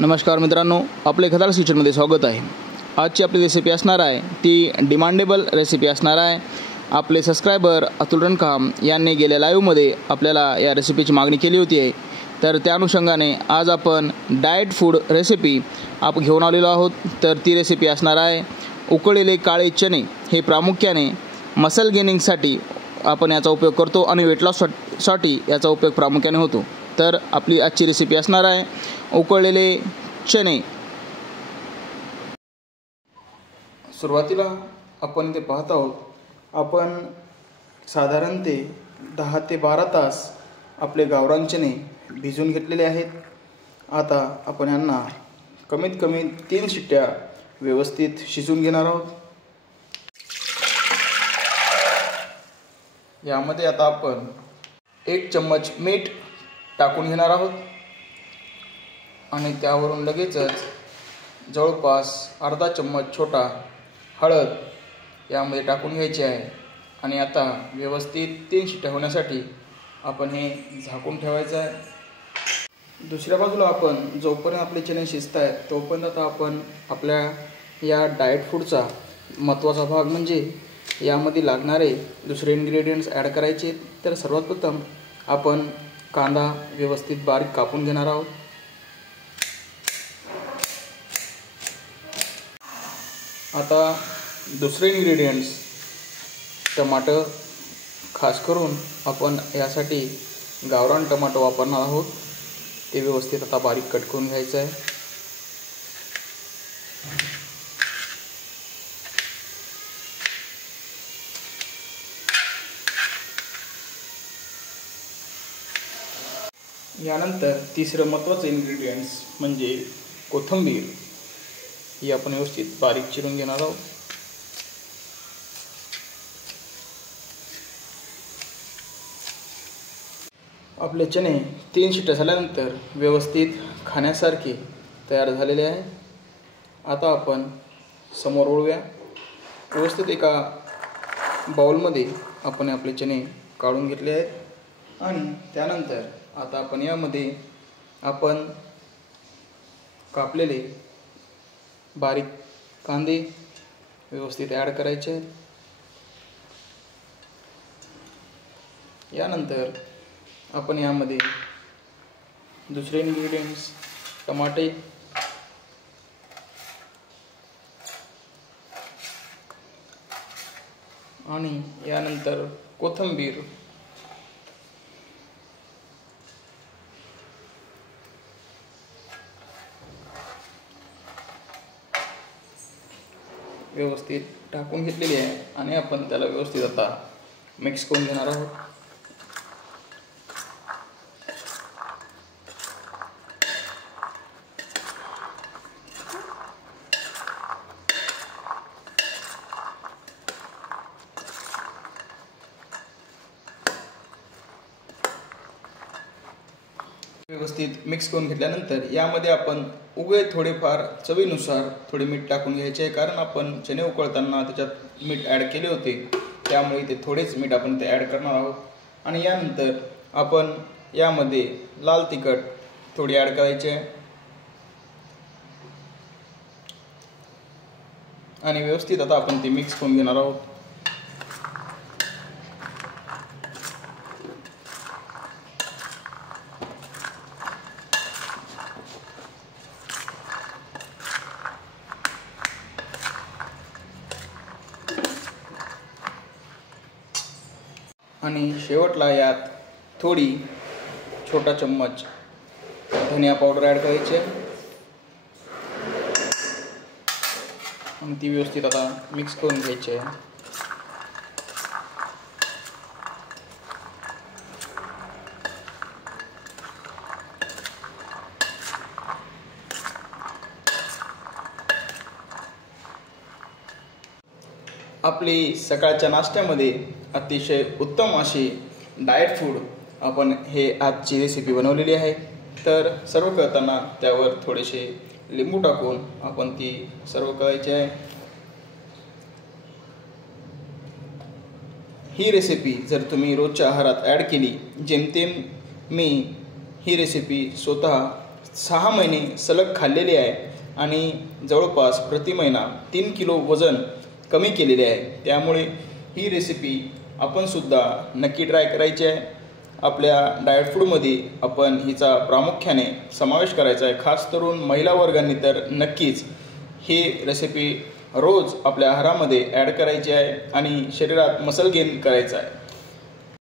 नमस्कार मित्रांनो, आपले खताळ किचनमध्ये स्वागत आहे। आजची आपली रेसिपी असणार आहे ती डिमांडेबल रेसिपी असणार आहे। आपले सबस्क्रायबर अतुल रणखाम यांनी गेल्या लाईव्हमध्ये आपल्याला या रेसिपीची मागणी केली होती आहे, तर त्या अनुषंगाने आज आपण डाएट फूड रेसिपी घेऊन आलेलो आहोत। तर ती रेसिपी असणार आहे उकळलेले काळे चणे। हे प्रामुख्याने मसल गेनिंगसाठी आपण याचा उपयोग करतो आणि वेट लॉससाठी याचा उपयोग प्रामुख्याने होतो। तर आपली आजची रेसिपी असणार आहे उकळलेले चणे। सुरुवातीला आपण ते पाहत आहोत, आपण साधारण 10 ते 12 तास आपले गावरान चणे भिजवून घेतलेले आहेत। आता आपण यांना कमीत कमी 3 शिट्ट्या व्यवस्थित शिजवून घेणार आहोत। यामध्ये आता आपण 1 चम्मच मीठ टाकून घेणार आहोत आणि त्यावरून लगेचच जवळपास अर्धा चम्मच छोटा हळद यामध्ये टाकून घ्यायची आहे आणि आता व्यवस्थित 3 शिट्ट्या होण्यासाठी आपण हे झाकून ठेवायचं आहे। दुसऱ्या बाजूला आपण जोपर्यंत आपले चणे शिजत आहेत तोपर्यंत आता आपण आपल्या या डाएट फूडचा महत्त्वाचा भाग म्हणजे यामध्ये लागणारे दुसरे इन्ग्रेडियंट्स ॲड करायचे। तर सर्वात प्रथम आपण कांदा व्यवस्थित बारीक कापून घेणार आहोत। आता दुसरे इन्ग्रेडियंट्स टमाटर, खास करून आपण यासाठी गावरान टमाटर वापरणार आहोत, ते व्यवस्थित आता बारीक कट करून घ्यायचं आहे। यानंतर तिसरं महत्त्वाचं इन्ग्रेडियंट्स म्हणजे कोथिंबीर, ही आपण व्यवस्थित बारीक चिरून घेणार आहोत। आपले चणे 3 शिट्ट्या झाल्यानंतर व्यवस्थित खाण्यासारखे तयार झालेले आहे। आता आपण समोर वळूया। व्यवस्थित एका बाउलमध्ये आपण आपले चणे काढून घेतले आहेत आणि त्यानंतर आता आपण यामध्ये आपण कापलेले बारीक कांदे व्यवस्थित ॲड करायचे आहेत। यानंतर आपण यामध्ये दुसरे इन्ग्रेडियंट्स टमाटे आणि यानंतर कोथिंबीर व्यवस्थित टाकून घेतलेली आहे आणि आपण त्याला व्यवस्थित आता मिक्स करून घेणार आहोत। व्यवस्थित मिक्स करून घेतल्यानंतर यामध्ये आपण उगे थोडेफार चवीनुसार थोडे मीठ टाकून घ्यायचे आहे, कारण आपण चणे उकळताना त्याच्यात मीठ ॲड केले होते, त्यामुळे ते थोडेच मीठ आपण ते ॲड करणार आहोत। आणि यानंतर आपण यामध्ये लाल तिखट थोडी ॲड करायची आहे आणि व्यवस्थित आता आपण ते मिक्स करून घेणार आहोत। आणि शेवटला यात थोडी छोटा चम्मच धनिया पावडर ॲड करायची आहे आणि ती व्यवस्थित आता मिक्स करून घ्यायची आहे। आपली सकाळच्या नाश्त्यामध्ये अतिशय उत्तम अशी डाएट फूड आपण हे आजची रेसिपी बनवलेली आहे। तर सर्व करताना त्यावर थोडेसे लिंबू टाकून आपण ती सर्व करायची आहे। ही रेसिपी जर तुम्ही रोजच्या आहारात ॲड केली, जेमतेम मी ही रेसिपी स्वतः 6 महिने सलग खाल्लेली आहे आणि जवळपास प्रति महिना 3 किलो वजन कमी केलेले आहे। त्यामुळे ही रेसिपी आपण सुद्धा नक्की ट्राय करायची आहे। आपल्या डाएट फूडमध्ये आपण हिचा प्रामुख्याने समावेश करायचा आहे। खास करून महिला वर्गांनी तर नक्कीच ही रेसिपी रोज आपल्या आहारामध्ये ॲड करायची आहे आणि शरीरात मसल गेन करायचा आहे।